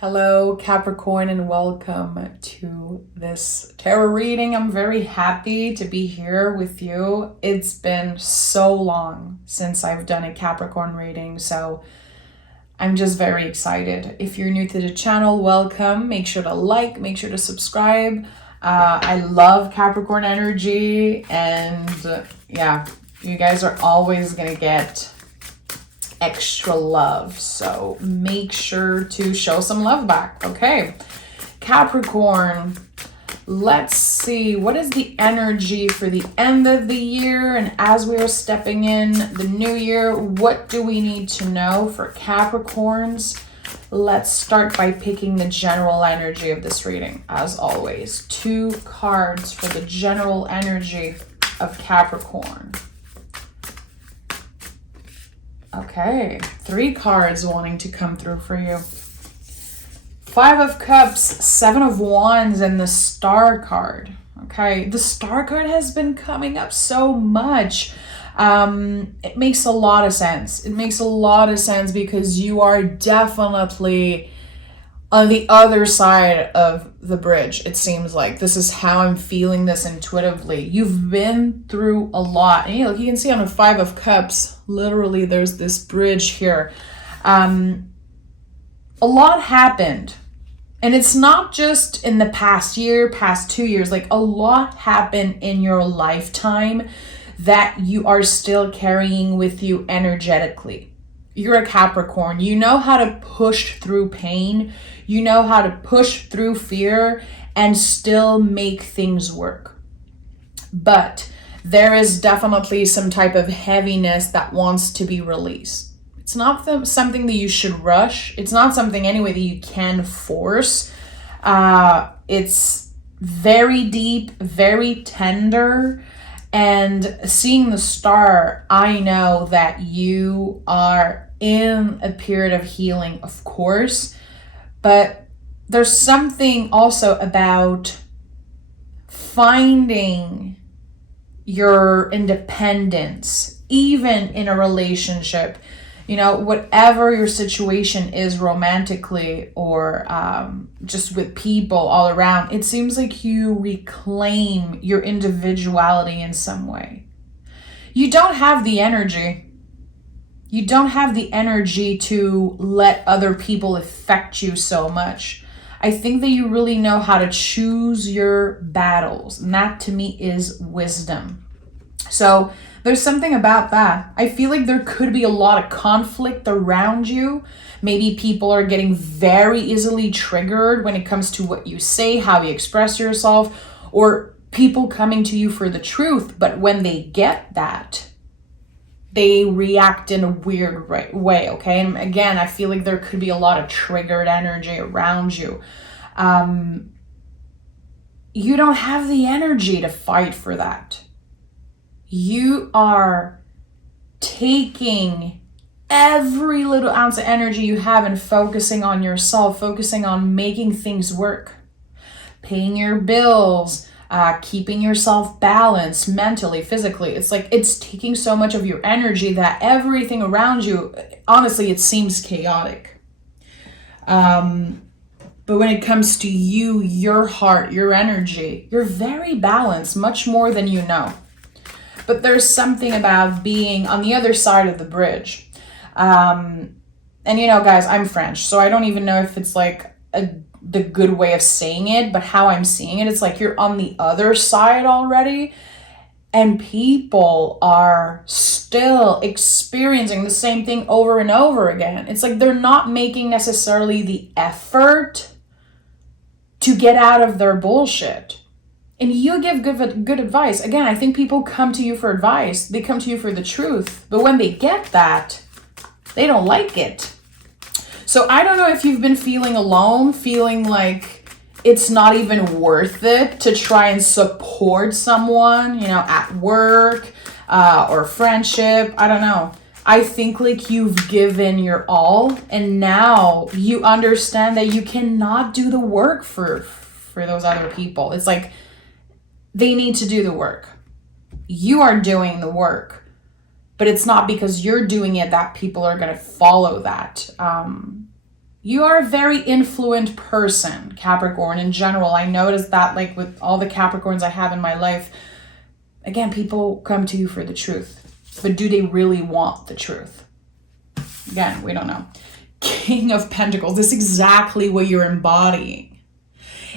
Hello, Capricorn, and welcome to this tarot reading. I'm very happy to be here with you. It's been so long since I've done a Capricorn reading, so I'm just very excited. If you're new to the channel, welcome. Make sure to like, make sure to subscribe. I love Capricorn energy, and yeah, you guys are always gonna get extra love, so make sure to show some love back. Okay, Capricorn, let's see what is the energy for the end of the year, and as we are stepping in the new year, what do we need to know for Capricorns? Let's start by picking the general energy of this reading. As always, 2 cards for the general energy of Capricorn. Okay, 3 cards wanting to come through for you. 5 of Cups, 7 of Wands, and the Star card. Okay, the Star card has been coming up so much. It makes a lot of sense. It makes a lot of sense because you are definitely on the other side of the bridge. It seems like this is how I'm feeling this intuitively. You've been through a lot. And you can see on the 5 of Cups, literally there's this bridge here. A lot happened. And it's not just in the past year, past 2 years, like a lot happened in your lifetime that you are still carrying with you energetically. You're a Capricorn. You know how to push through pain. You know how to push through fear and still make things work. But there is definitely some type of heaviness that wants to be released. It's not something that you should rush. It's not something anyway that you can force. It's very deep, very tender. And seeing the Star, I know that you are in a period of healing, of course, but there's something also about finding your independence, even in a relationship. You know, whatever your situation is romantically or just with people all around, it seems like you reclaim your individuality in some way. You don't have the energy. You don't have the energy to let other people affect you so much. I think that you really know how to choose your battles, and that to me is wisdom. So there's something about that. I feel like there could be a lot of conflict around you. Maybe people are getting very easily triggered when it comes to what you say, how you express yourself, or people coming to you for the truth. But when they get that, they react in a weird way, okay? And again, I feel like there could be a lot of triggered energy around you. You don't have the energy to fight for that. You are taking every little ounce of energy you have and focusing on yourself, focusing on making things work, paying your bills, keeping yourself balanced mentally, physically. It's like it's taking so much of your energy that everything around you, honestly, it seems chaotic. But when it comes to you, your heart, your energy, you're very balanced, much more than you know. But there's something about being on the other side of the bridge. And you know, guys, I'm French, so I don't even know if it's like the good way of saying it, but how I'm seeing it, it's like you're on the other side already, and people are still experiencing the same thing over and over again. It's like they're not making necessarily the effort to get out of their bullshit. And you give good advice. Again, I think people come to you for advice. They come to you for the truth. But when they get that, they don't like it. So I don't know if you've been feeling alone, feeling like it's not even worth it to try and support someone, you know, at work or friendship. I don't know. I think like you've given your all, and now you understand that you cannot do the work for those other people. It's like they need to do the work. You are doing the work, but it's not because you're doing it that people are going to follow that. You are a very influent person, Capricorn, in general. I noticed that, like, with all the Capricorns I have in my life, again, people come to you for the truth. But do they really want the truth? Again, we don't know. King of Pentacles, this is exactly what you're embodying.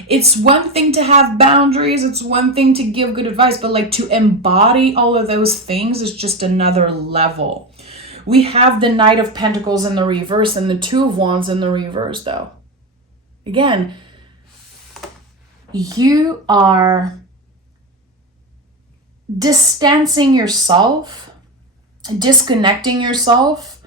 It's one thing to have boundaries, it's one thing to give good advice, but like to embody all of those things is just another level. We have the Knight of Pentacles in the reverse and the Two of Wands in the reverse, though. Again, you are distancing yourself, disconnecting yourself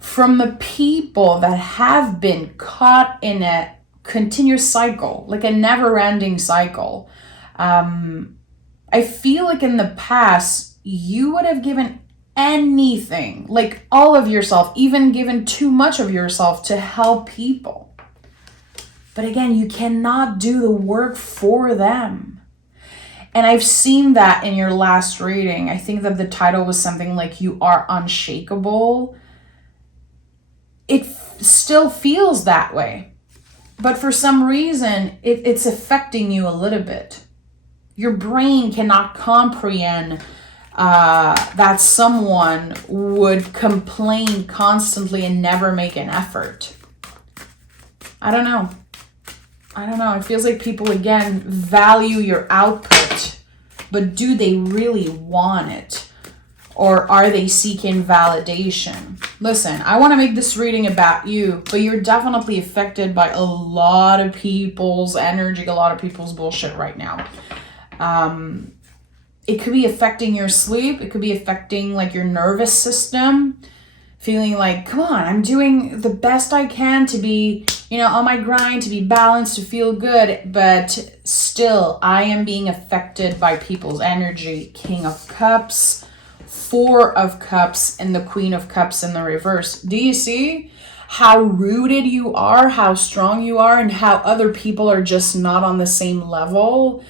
from the people that have been caught in a continuous cycle, like a never-ending cycle. I feel like in the past, you would have given anything, like all of yourself, even given too much of yourself to help people. But again, you cannot do the work for them. And I've seen that in your last reading. I think that the title was something like "You Are Unshakable." It still feels that way. But for some reason, it's affecting you a little bit. Your brain cannot comprehend that someone would complain constantly and never make an effort. I don't know. It feels like people, again, value your output, but do they really want it? Or are they seeking validation? Listen, I want to make this reading about you, but you're definitely affected by a lot of people's energy, a lot of people's bullshit right now. It could be affecting your sleep. It could be affecting like your nervous system. Feeling like, come on, I'm doing the best I can to be, on my grind, to be balanced, to feel good. But still, I am being affected by people's energy. King of Cups, Four of Cups, and the Queen of Cups in the reverse. Do you see how rooted you are, how strong you are, and how other people are just not on the same level?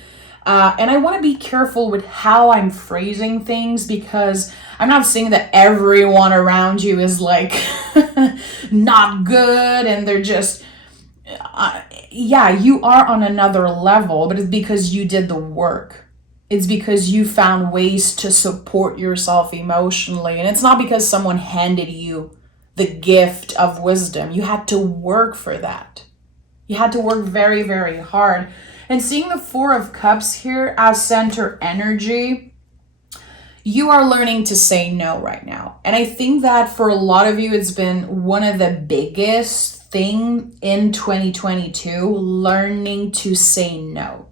And I want to be careful with how I'm phrasing things, because I'm not saying that everyone around you is like not good and they're just, you are on another level, but it's because you did the work. It's because you found ways to support yourself emotionally. And it's not because someone handed you the gift of wisdom. You had to work for that. You had to work very, very hard. And seeing the Four of Cups here as center energy, you are learning to say no right now. And I think that for a lot of you, it's been one of the biggest thing in 2022, learning to say no.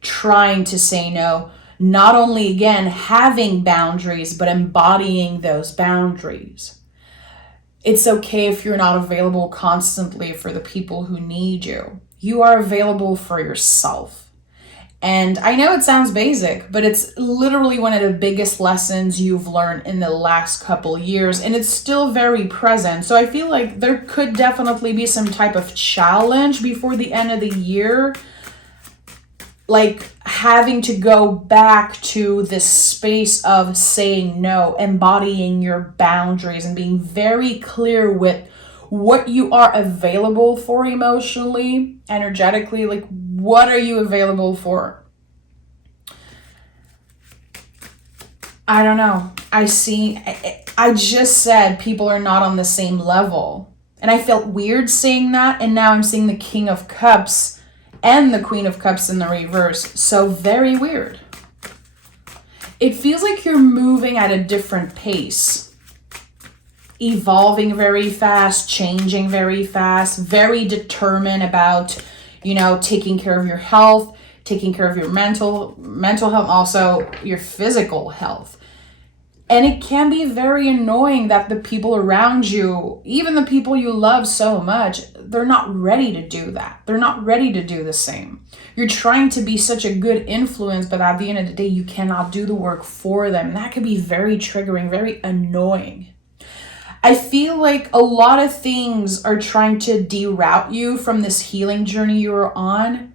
Trying to say no, not only, again, having boundaries, but embodying those boundaries. It's okay if you're not available constantly for the people who need you. You are available for yourself. And I know it sounds basic, but it's literally one of the biggest lessons you've learned in the last couple years, and it's still very present. So I feel like there could definitely be some type of challenge before the end of the year, like having to go back to this space of saying no, embodying your boundaries, and being very clear with what you are available for emotionally, energetically. Like, what are you available for? I don't know. I just said people are not on the same level. And I felt weird saying that. And now I'm seeing the King of Cups and the Queen of Cups in the reverse. So very weird. It feels like you're moving at a different pace. Evolving very fast, changing very fast, very determined about, taking care of your health, taking care of your mental health, also your physical health. And it can be very annoying that the people around you, even the people you love so much, they're not ready to do that. They're not ready to do the same. You're trying to be such a good influence, but at the end of the day, you cannot do the work for them. And that can be very triggering, very annoying. I feel like a lot of things are trying to deroute you from this healing journey you're on.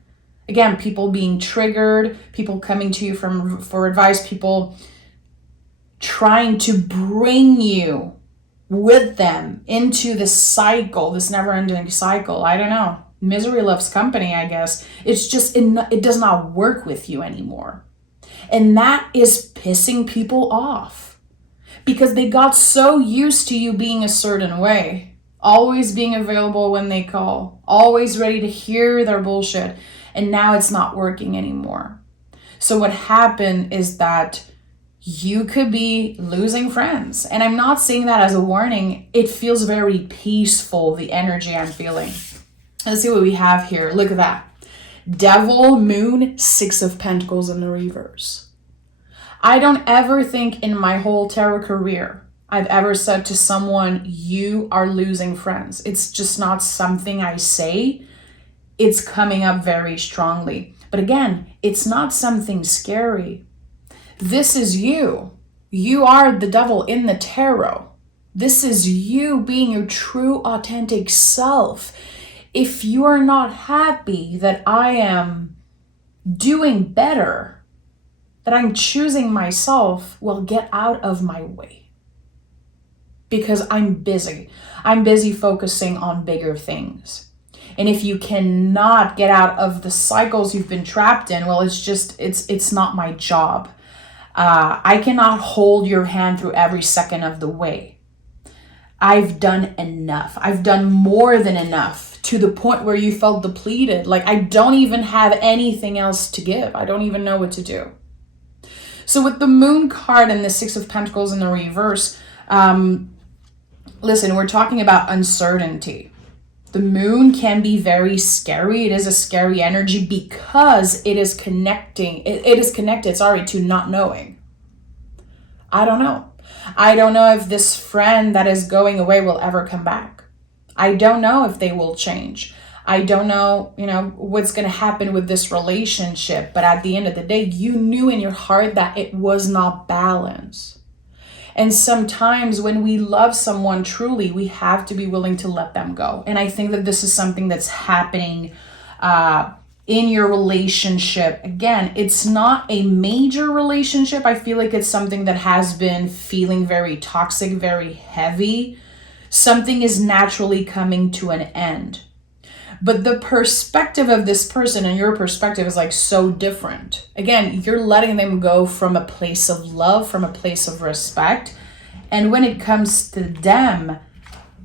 Again, people being triggered, people coming to you for advice, people trying to bring you with them into this cycle, this never-ending cycle. I don't know. Misery loves company, I guess. It's just, it does not work with you anymore. And that is pissing people off because they got so used to you being a certain way, always being available when they call, always ready to hear their bullshit. And now it's not working anymore. So what happened is that you could be losing friends. And I'm not saying that as a warning. It feels very peaceful, the energy I'm feeling. Let's see what we have here. Look at that. Devil, Moon, Six of Pentacles in the reverse. I don't ever think in my whole tarot career I've ever said to someone, you are losing friends. It's just not something I say. It's coming up very strongly. But again, it's not something scary. This is you. You are the devil in the tarot. This is you being your true, authentic self. If you are not happy that I am doing better, that I'm choosing myself, well, get out of my way. Because I'm busy. I'm busy focusing on bigger things. And if you cannot get out of the cycles you've been trapped in, well, it's not my job. I cannot hold your hand through every second of the way. I've done enough. I've done more than enough to the point where you felt depleted. Like I don't even have anything else to give. I don't even know what to do. So with the Moon card and the Six of Pentacles in the reverse, listen, we're talking about uncertainty. The Moon can be very scary. It is a scary energy because it is connected, to not knowing. I don't know. I don't know if this friend that is going away will ever come back. I don't know if they will change. I don't know, what's going to happen with this relationship. But at the end of the day, you knew in your heart that it was not balanced. And sometimes when we love someone truly, we have to be willing to let them go. And I think that this is something that's happening in your relationship. Again, it's not a major relationship. I feel like it's something that has been feeling very toxic, very heavy. Something is naturally coming to an end. But the perspective of this person and your perspective is like so different. Again, you're letting them go from a place of love, from a place of respect. And when it comes to them,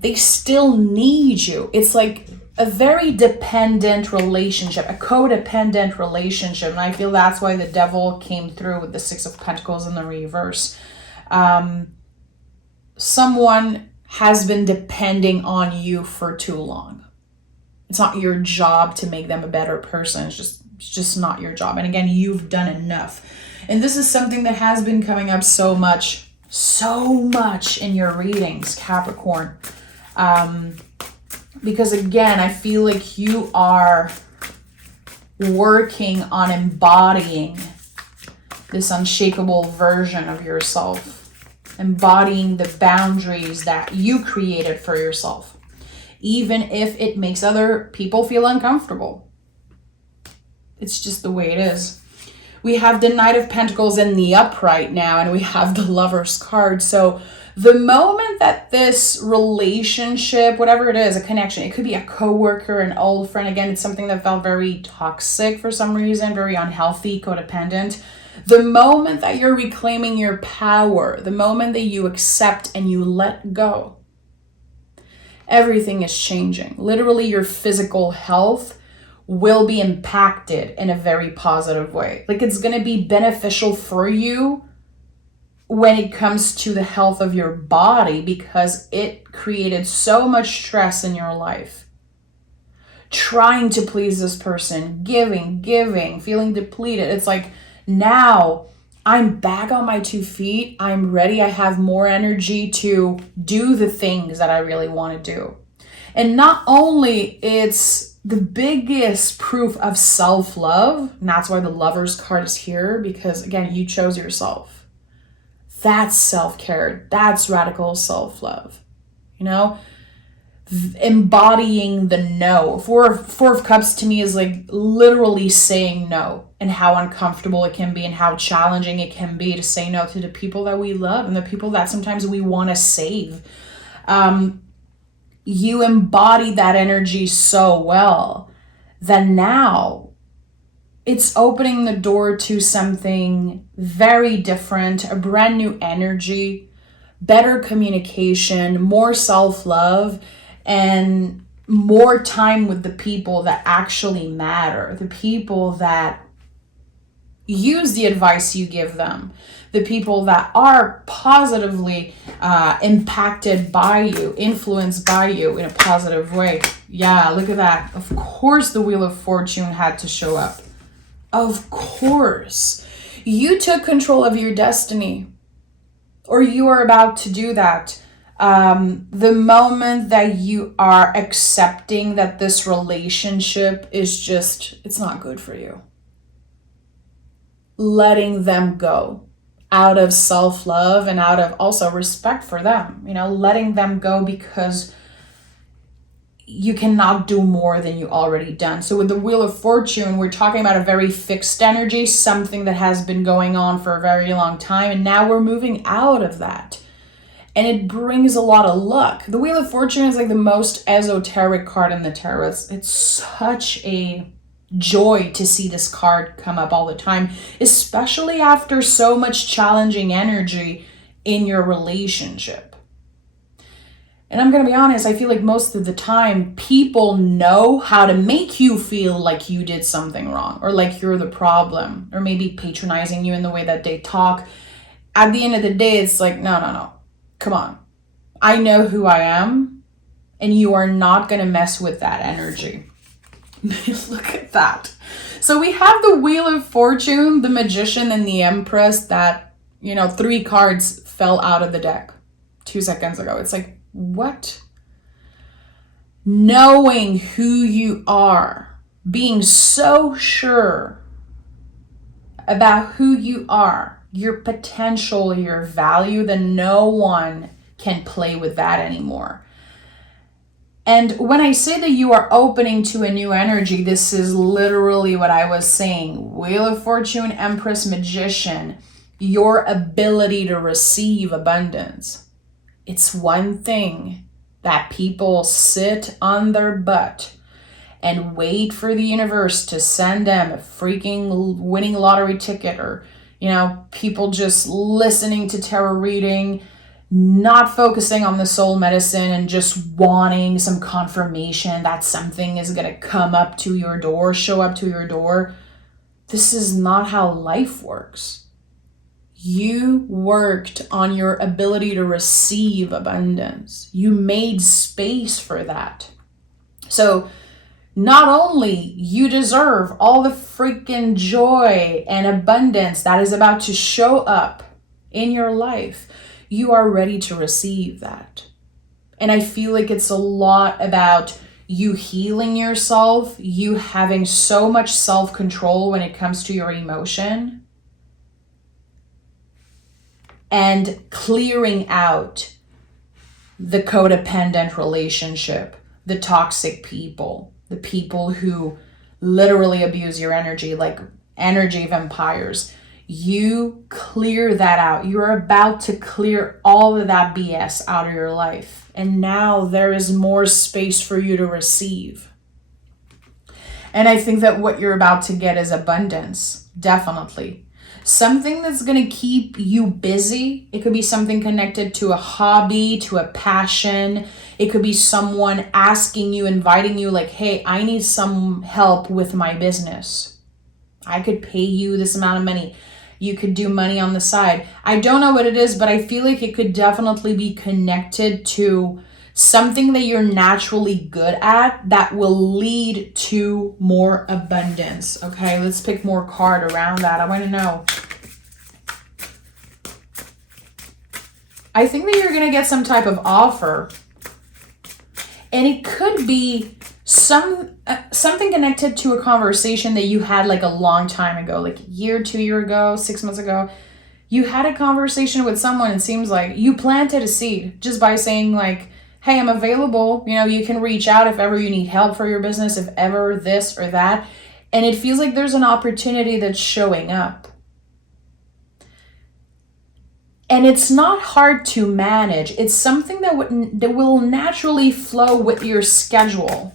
they still need you. It's like a very dependent relationship, a codependent relationship. And I feel that's why the devil came through with the Six of Pentacles in the reverse. Someone has been depending on you for too long. It's not your job to make them a better person. It's just not your job. And again, you've done enough. And this is something that has been coming up so much in your readings, Capricorn. Because again, I feel like you are working on embodying this unshakable version of yourself, embodying the boundaries that you created for yourself, even if it makes other people feel uncomfortable. It's just the way it is. We have the Knight of Pentacles in the upright now, and we have the Lover's card. So the moment that this relationship, whatever it is, a connection, it could be a coworker, an old friend, again, it's something that felt very toxic for some reason, very unhealthy, codependent. The moment that you're reclaiming your power, the moment that you accept and you let go, everything is changing. Literally, your physical health will be impacted in a very positive way. Like it's going to be beneficial for you when it comes to the health of your body because it created so much stress in your life. Trying to please this person, giving, feeling depleted. It's like now I'm back on my 2 feet. I'm ready. I have more energy to do the things that I really want to do. And not only it's the biggest proof of self-love, and that's why the Lover's card is here, because again, you chose yourself. That's self-care. That's radical self-love. Embodying the no. Four of Cups to me is like literally saying no, and how uncomfortable it can be and how challenging it can be to say no to the people that we love and the people that sometimes we want to save. You embody that energy so well that now it's opening the door to something very different, a brand new energy, better communication, more self-love, and more time with the people that actually matter, the people that use the advice you give them, the people that are positively impacted by you, influenced by you in a positive way. Yeah, look at that. Of course the Wheel of Fortune had to show up. Of course. You took control of your destiny, or you are about to do that. The moment that you are accepting that this relationship is just, it's not good for you. Letting them go out of self-love and out of also respect for them, letting them go because you cannot do more than you already done. So with the Wheel of Fortune, we're talking about a very fixed energy, something that has been going on for a very long time. And now we're moving out of that. And it brings a lot of luck. The Wheel of Fortune is like the most esoteric card in the tarot. It's such a joy to see this card come up all the time, especially after so much challenging energy in your relationship. And I'm going to be honest, I feel like most of the time people know how to make you feel like you did something wrong or like you're the problem, or maybe patronizing you in the way that they talk. At the end of the day, it's like, no. Come on. I know who I am, and you are not going to mess with that energy. Look at that. So we have the Wheel of Fortune, the Magician, and the Empress that, 3 cards fell out of the deck 2 seconds ago. It's like, what? Knowing who you are, being so sure about who you are, your potential, your value, that no one can play with that anymore. And when I say that you are opening to a new energy, this is literally what I was saying. Wheel of Fortune, Empress, Magician, your ability to receive abundance. It's one thing that people sit on their butt and wait for the universe to send them a freaking winning lottery ticket, or, people just listening to tarot reading, not focusing on the soul medicine and just wanting some confirmation that something is going to come up to your door, show up to your door. This is not how life works. You worked on your ability to receive abundance. You made space for that. So not only you deserve all the freaking joy and abundance that is about to show up in your life, you are ready to receive that. And I feel like it's a lot about you healing yourself, you having so much self-control when it comes to your emotion, and clearing out the codependent relationship, the toxic people, the people who literally abuse your energy, like energy vampires. You clear that out. You're about to clear all of that BS out of your life. And now there is more space for you to receive. And I think that what you're about to get is abundance. Definitely. Something that's going to keep you busy. It could be something connected to a hobby, to a passion. It could be someone asking you, inviting you, like, hey, I need some help with my business. I could pay you this amount of money. You could do money on the side. I don't know what it is, but I feel like it could definitely be connected to something that you're naturally good at that will lead to more abundance. Okay, let's pick more card around that. I want to know. I think that you're going to get some type of offer. And it could be something connected to a conversation that you had like a long time ago, like a year, 2 years ago, 6 months ago. You had a conversation with someone. It seems like you planted a seed just by saying like, hey, I'm available. You can reach out if ever you need help for your business, if ever this or that. And it feels like there's an opportunity that's showing up. And it's not hard to manage. It's something that will naturally flow with your schedule.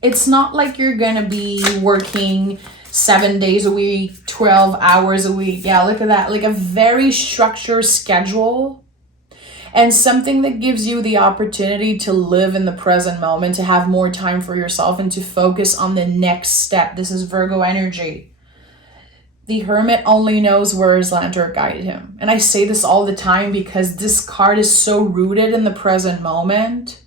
It's not like you're going to be working 7 days a week, 12 hours a week. Yeah, look at that. Like a very structured schedule, and something that gives you the opportunity to live in the present moment, to have more time for yourself, and to focus on the next step. This is Virgo energy. The Hermit only knows where his lantern guided him. And I say this all the time because this card is so rooted in the present moment.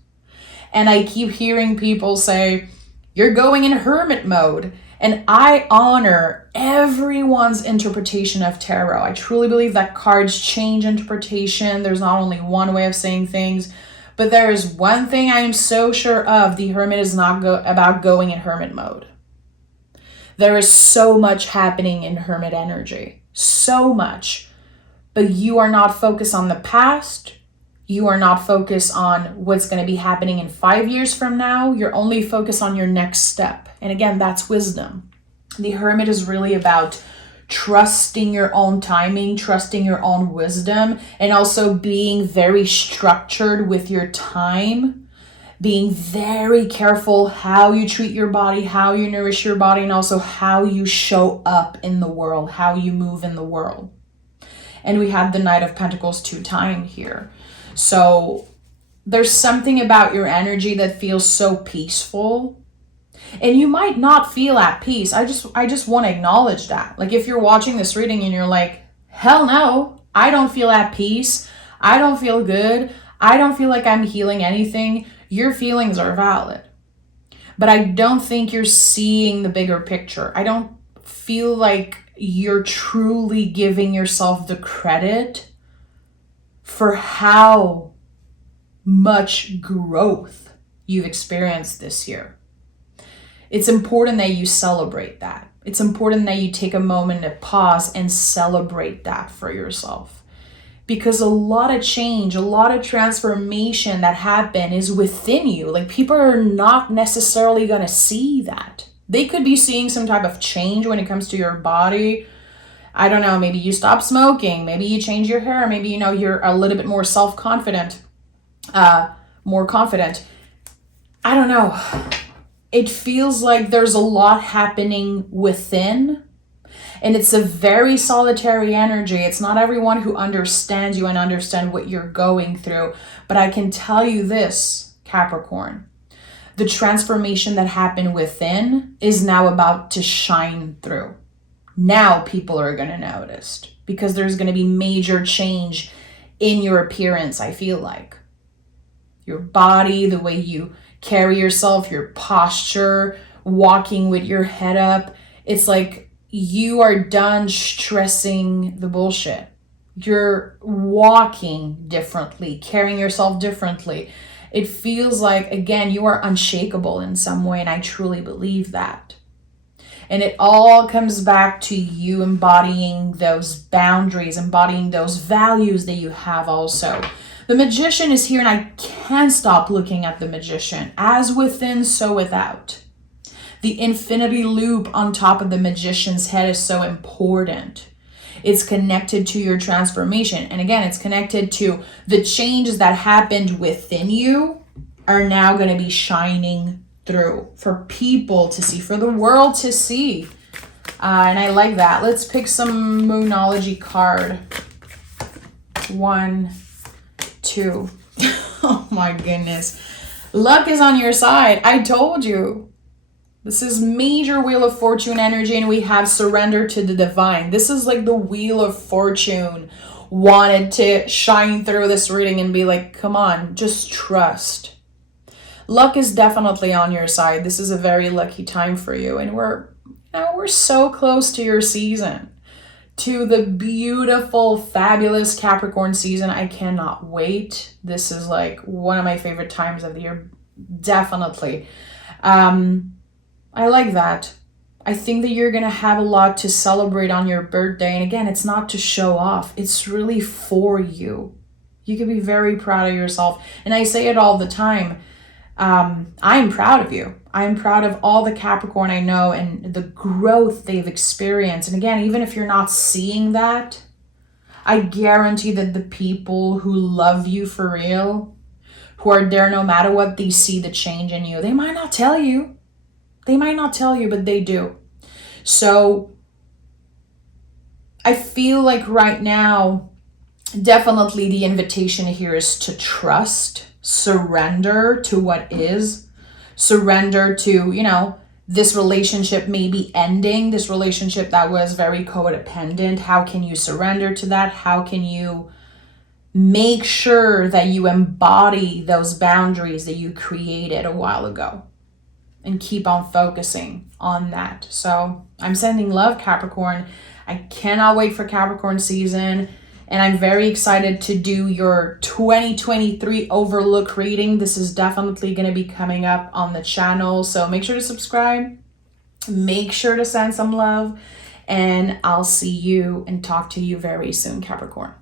And I keep hearing people say, you're going in Hermit mode. And I honor everyone's interpretation of tarot. I truly believe that cards change interpretation. There's not only one way of saying things, but there is one thing I am so sure of. The Hermit is not about going in Hermit mode. There is so much happening in Hermit energy. So much. But you are not focused on the past. You are not focused on what's going to be happening in 5 years from now. You're only focused on your next step. And again, that's wisdom. The Hermit is really about trusting your own timing, trusting your own wisdom, and also being very structured with your time, being very careful how you treat your body, how you nourish your body, and also how you show up in the world, how you move in the world. And we had the Knight of Pentacles 2 times here. So there's something about your energy that feels so peaceful. And you might not feel at peace. I just want to acknowledge that. Like if you're watching this reading and you're like, hell no, I don't feel at peace. I don't feel good. I don't feel like I'm healing anything. Your feelings are valid. But I don't think you're seeing the bigger picture. I don't feel like you're truly giving yourself the credit for how much growth you've experienced this year. It's important that you celebrate that. It's important that you take a moment to pause and celebrate that for yourself. Because a lot of change, a lot of transformation that happened is within you. Like people are not necessarily going to see that. They could be seeing some type of change when it comes to your body. I don't know, maybe you stop smoking, maybe you change your hair, maybe, you're a little bit more self-confident, more confident. I don't know. It feels like there's a lot happening within, and it's a very solitary energy. It's not everyone who understands you and understand what you're going through. But I can tell you this, Capricorn, the transformation that happened within is now about to shine through. Now people are going to notice because there's going to be major change in your appearance, I feel like. Your body, the way you carry yourself, your posture, walking with your head up. It's like you are done stressing the bullshit. You're walking differently, carrying yourself differently. It feels like, again, you are unshakable in some way, and I truly believe that. And it all comes back to you embodying those boundaries, embodying those values that you have also. The Magician is here, and I can't stop looking at the Magician. As within, so without. The infinity loop on top of the Magician's head is so important. It's connected to your transformation. And again, it's connected to the changes that happened within you are now going to be shining through for people to see, for the world to see. And I like that. Let's pick some Moonology card. 1, 2. Oh my goodness. Luck is on your side. I told you. This is major Wheel of Fortune energy, and we have surrender to the divine. This is like the Wheel of Fortune wanted to shine through this reading and be like, come on, just trust. Luck is definitely on your side. This is a very lucky time for you, and we're so close to your season, to the beautiful, fabulous Capricorn season. I cannot wait. This is like one of my favorite times of the year, definitely. I like that. I think that you're going to have a lot to celebrate on your birthday. And again, it's not to show off. It's really for you. You can be very proud of yourself. And I say it all the time. I'm proud of you. I'm proud of all the Capricorn I know and the growth they've experienced. And again, even if you're not seeing that, I guarantee that the people who love you for real, who are there no matter what, they see the change in you. They might not tell you. They might not tell you, but they do. So I feel like right now, definitely the invitation here is to trust, surrender to what is, surrender to, you know, this relationship may be ending, this relationship that was very codependent. How can you surrender to that? How can you make sure that you embody those boundaries that you created a while ago and keep on focusing on that? So I'm sending love, Capricorn. I cannot wait for Capricorn season. And I'm very excited to do your 2023 overlook reading. This is definitely going to be coming up on the channel. So make sure to subscribe. Make sure to send some love. And I'll see you and talk to you very soon, Capricorn.